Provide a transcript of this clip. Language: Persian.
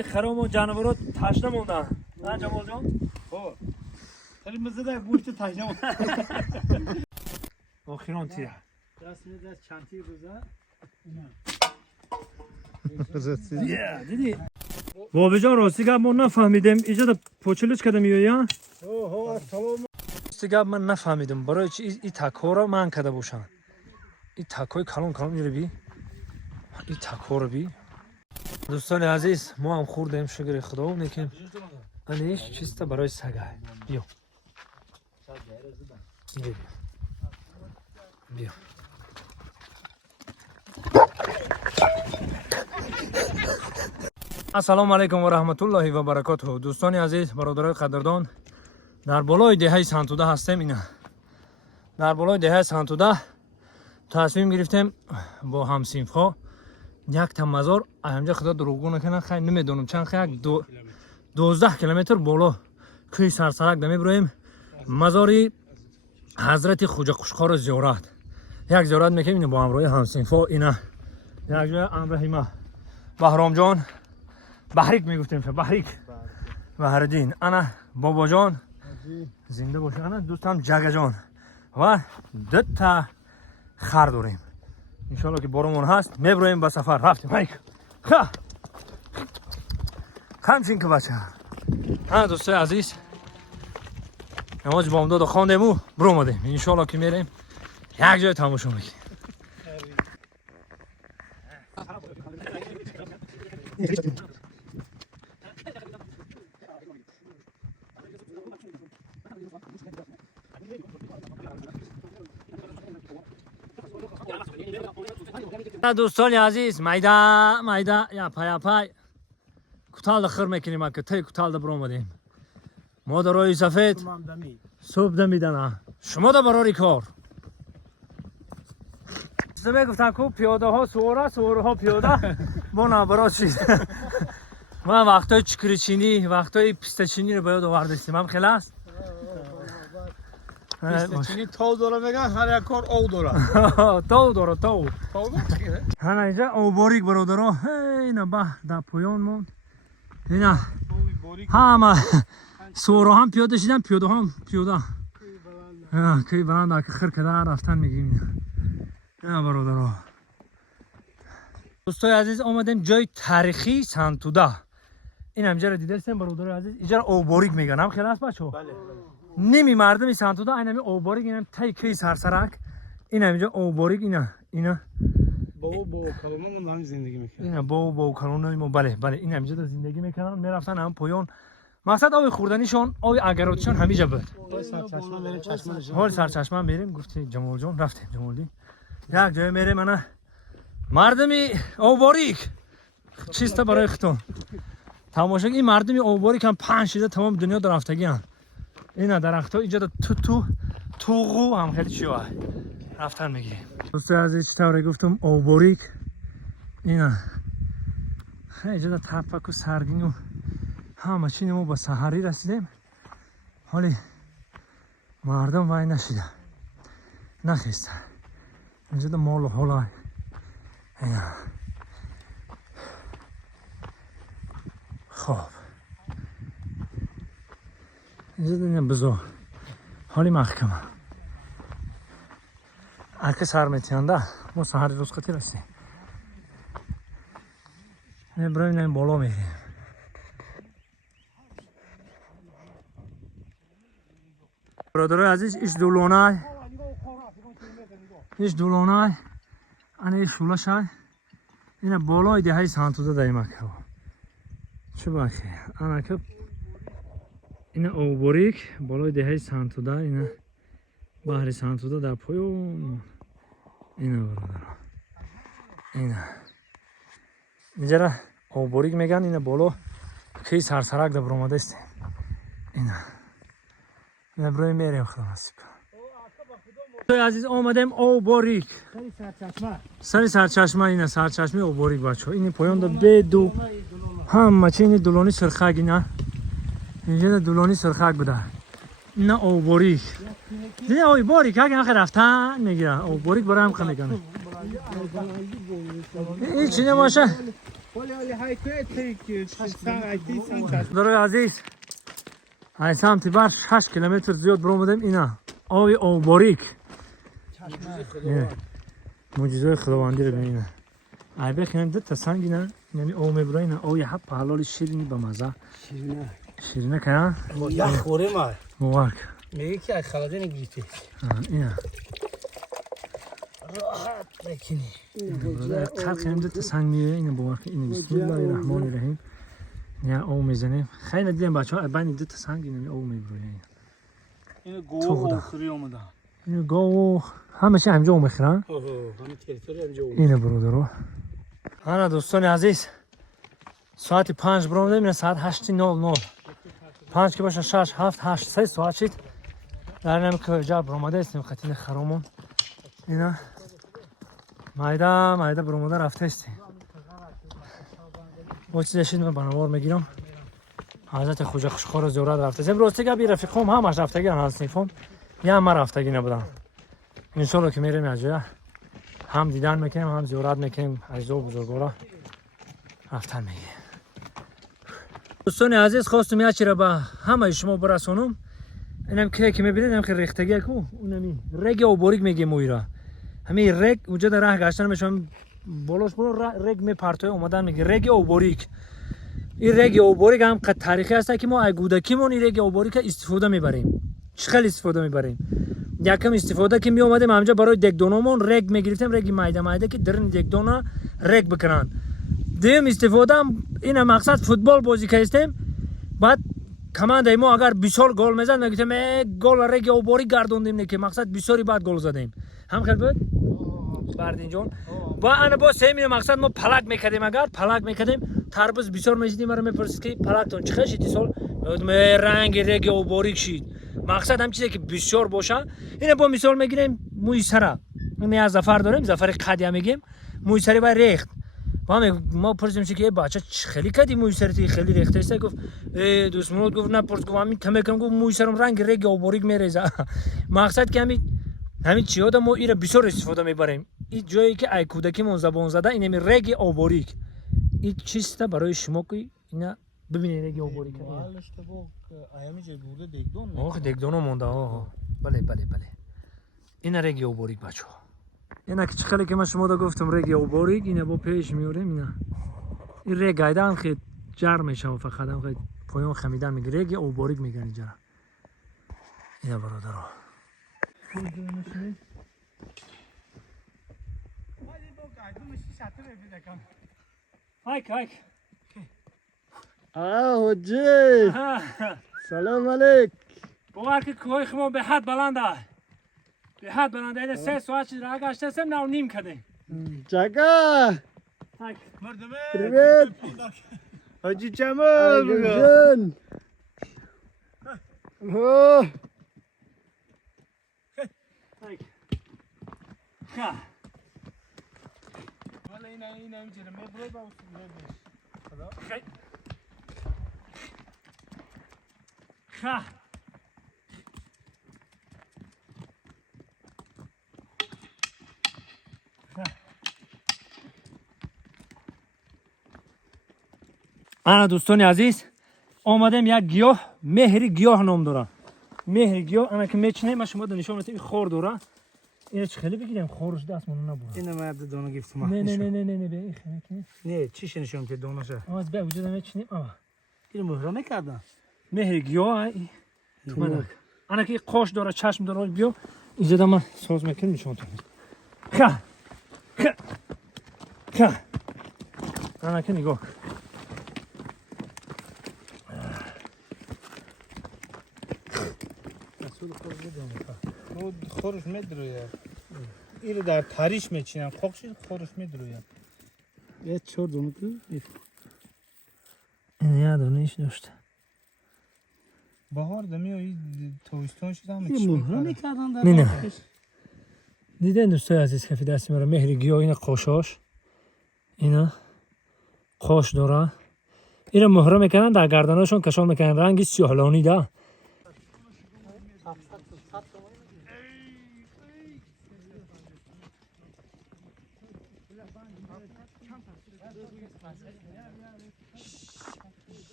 خرام و جانورات تشنه موندن. نه جمال جان؟ خب خیلی مزه داره گوشت تشنه موندن. آخران تیه. دست میده از چندی روزه. دیدی؟ بابا جان راستی گپ ما نفهمیدیم اینجا دا پوچلوچ کده میویا؟ راستی گپ من نفهمیدم برای چی این تکو را من کده باشم این تکوی کلون کلون میره بی این تکو رو بی دوستان عزیز ما هم خوردیم شکر خدا لیکن انیش چیسته برای سگه بیا بیا السلام علیکم و رحمت الله و برکاته. دوستان عزیز برادرای قدردان در بالای دهه سنتوده هستیم. اینا در بالای دهه سنتوده تصمیم گرفتیم با همسینفها یک تا مزار اینجا خدا دروغگو نکنه خیلی نمیدونم چند خیلی 12 کیلومتر بالا کوی سرسرک دمی بریم مزاری حضرت خوجا قشقار زیارت یک زیارت میکنیم. اینو با همراه همسینفها اینا یک جای امرهیمه بهرام جان بحریک میگفتیم بحریک بهردین انا بابا جان زنده باشه انا دوستم جگه جان و دو تا خر داریم انشالله که بارمون هست میبرویم به سفر رفتیم هایک همچین که بچه ها دوستای عزیز نماز بامداد خواندیم و برو اومدیم انشالله که میریم یک جای تماشا میکنیم. دوستان عزیز مایده یا پای کوتاه خر میکنیم که تی کوتاه برو اومدیم ما در روی سفید صبح دمیدن شما در برای کار سمه گفتن که پیاده ها سواره ها پیاده با نبرا چید ما وقتای چکری چینی وقتای پیسته چینی رو باید آوردستیم هم خیلی است چینی تاو داره میگن هر یک کار او داره تاو داره تاو هنه اینجا او باریک برادرها اینا بحر در پایان موند اینا همه سورا هم پیاده شدن پیاده هم پیاده که بلند که خر کده رفتن میگیم اینا برادرها. دوستای عزیز آمدیم جای تاریخی سنتوده این همجا را دیدستیم برادرای عزیز اینجا را او باریک میگن هم خیلی است بچه نمی مردمی سنتوده این همی او باریک این هم تای که سرسرک این همجا او باریک اینا با کلونمون هم زندگی میکنن اینا با کلونمون بله این همجا دا زندگی میکنن میرفتن هم پایان مقصد آبی خوردنیشون آبی اگراتشون همیجا بود حال سرچشمه میریم گفتی جمال جان رفتیم جمالی یک جای میریم انا مردمی او باریک چیسته برای ختم تماشا این مردمی او باریک هم 5 تمام دنیا در رفتگی هم اینا درخت ها اینجا توغو هم خیلی چیوه رفتن میگی. دوسته عزیز چطوره گفتم او باریک اینا اینجا در تپک و سرگین و همه چی ما با سحری رسیدیم حالی مردم وای نشیدن نخیستن اینجا در مال و حالای اینا خب اینجا دنیا بزرگ حالی محکمه اگه سر میتینده ما سحری روز خطی رسیم برای این بالا میریم برادرای عزیز ایش دولانه اینه شوله شای اینه بالای دهی سنتوده دایمه که چه باشه اینه که اینه او باریک بالای دهی سنتوده اینه بحر سنتوده در پایون اینه برادر اینجا را او باریک میگن اینه بالا که سرسرک در برامده است اینه برای میریم خدا نصیب کنه. عزیز آمدیم او باریک سر سرچشمه اینه سرچشمه او باریک بچه ها این پایان دا بدو همه چه این دولانی سرخک اینه اینجا دولانی سرخک بوده نه او باریک دیدی او باریک اگه نخه رفتن میگیره او باریک برای هم خمیگانه این چی نباشه ولی های که تریک سان ایتی سان چشم دروی عزیز های سمتی بر 6 کیلومتر زیاد برو اینا آوی او باریک معجزه خداوندی رو ببینه ای بخینم دو تا سنگ نه یعنی او میبره اینا او یه حب حلال شیرینی با مزه شیرینه کنه یا خوره ما مبارک میگه که خلاده نگیرید اینا راحت بکنی قد خیلی دو تا سنگ میره اینو مبارک اینو بسم الله الرحمن الرحیم نه او میزنیم خیلی دیدم بچه ها بین دو تا سنگ اینو او میبره اینو گوه آخری اومده اینو گاو همشه همجا میخورن همه تریتوری همجا اومده اینو برو درو آنا دوستان عزیز ساعت 5 برو میدیم ساعت 8:00 5 که باشه 6 7 8 3 ساعت شد در نمی که جا برو مده استیم خطین خرامون اینا مایده برو مده رفته استیم او چیز شد من بنوار میگیرم حضرت خوجه خوشخوار زیارت رفته زم روسته که بی رفیقم همش رفتگی هستیم فهم یا من رفتگی نبودم انشالله که میریم اجا هم دیدن میکنیم هم زیارت میکنیم اجزا و بزرگوارا رفتن میگه دوستان عزیز خواستم یه چی را به همه شما برسونم اینم که میبینید اینم که ریختگی کو اونمی رگ و باریک میگه مویرا همین رگ اونجا در راه گشتن میشم بالاش برو رگ میپرتوی اومدن میگه رگ و باریک این رگ و باریک هم قد تاریخی هست که ما اگودکیمون این رگ و باریک استفاده میبریم چخیل استفاده میبریم یکم استفاده که می اومدیم همجا برای دکدونمون رگ میگرفتیم رگ مایده که درن دکدونا رگ بکنن دیم استفاده هم این مقصد فوتبال بازی کردیم بعد کماند ما اگر بسیار گل میزد میگفتیم گل رگ و باریک گردوندیم نه که مقصد بسیاری بعد گل زدیم هم خیلی بود بردین جون با انا با سه مقصد ما پلاک میکردیم اگر پلاک میکردیم تربوز بسیار میزدیم مرا میپرسید که پلاکتون چه شدی سال میگفتم رنگ رگ و باریک شید مقصد هم چیزی که بسیار باشه اینه با مثال میگیریم موی سرا می از زفر داریم زفر قدی میگیم موی سری با ریخت ما پرسیدیم که بچه خیلی کدی موی سری خیلی ریخته است گفت دوستمون گفت نه پرس گفت همین تمه کنم گفت موی سرم رنگ رگ و باریک میریزه مقصد که همین چیزا دا ما ایره بسیار استفاده میبریم این جایی که ای کودکیمون زبان زده این رگ و باریک این چیسته برای شما که اینا ببینید رگ و باریک ایامی جای بوده دکدون آخ دکدونو مونده بله این رگ و باریک بچه ها اینا که چخلی که من شما دا گفتم رگ و باریک اینا با پیش میوریم اینا این رگ گایدن خیلی جر میشه و فقط هم خیلی پایان خمیدن میگه رگ و باریک میگن اینجا اینا برادرها هایک حجی سلام علیک باور که کوه خمو به حد بلنده این 3 ساعت چیز راه گشته سم نو نیم کده چکا هایک مردمه پریوت حاجی جمال جان هایک خا ولی این میشه مبرو با خدا خا انا دوستان عزیز آمدم یک گیاه مهر گیاه نام داره مهر گیاه انا که میچنه ما شما نشون میدم خور داره اینو چه خیلی بگیریم خورش دستمون نبره اینو مرد دانو گفت ما نه به این خیلی نه چیش نشون که دانوشه از به وجود میچنیم اینو مهرانه کردن مهر گیاه تو من انا که قاش داره چشم داره بیا اینجا من ساز میکنم نشون تو خا انا که نگاه خورش میدروه اینو در تاریش میچینن خوکش خورش میدروه یه چور دونو که این یادونیش داشته بهار دمی و این تویستان شد هم یه مهرانه کردن در نه دیدن دوستای عزیز که دستی مرا مهر گیاه این قاشاش اینا قاش داره اینا مهره میکنن در گردناشون کشان میکنن رنگ سیاهلانی ده